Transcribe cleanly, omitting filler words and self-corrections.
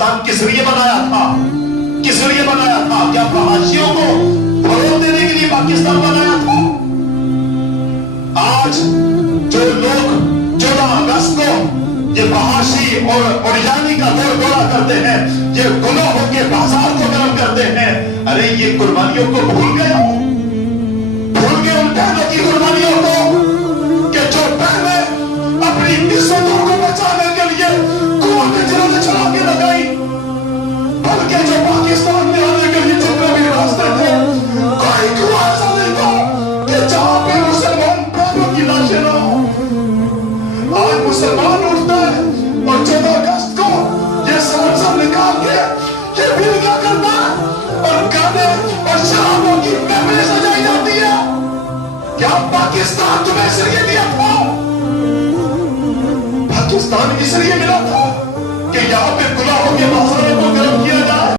پاکستان کس لیے بنایا تھا؟ کس لیے بنایا تھا؟ کیا فحاشیوں کو فروغ دینے کے لیے پاکستان بنایا تھا؟ آج جو لوگ 14 اگست کو یہ فحاشی اور اوریانی کا دور دورہ کرتے ہیں، یہ گناہوں کے بازار کو گرم کرتے ہیں، ارے یہ قربانیوں کو بھول گئے ان بہنوں کی قربانیوں کو، کہ جو بہنیں اپنی عزتوں کو بچانے کے لیے کنویں میں جنازے چلا کے لگائی، بلکہ جو پاکستان میں آنے کے لیے جتنے بھی راستے تھے، کوئی کنواں ایسا نہیں تھا کہ جہاں پہ مسلمان بہنوں کی لاشیں نہ ہوں۔ آج مسلمان اٹھتا ہے اور 14 اگست کو یہ سرزم نکال کے یہ بھی کیا کرتا ہے اور گانے اور شرابوں کی محفلیں سجائی جاتی ہے۔ کیا پاکستان تمہیں اس لیے دیا تھا؟ پاکستان اس لیے ملا تھا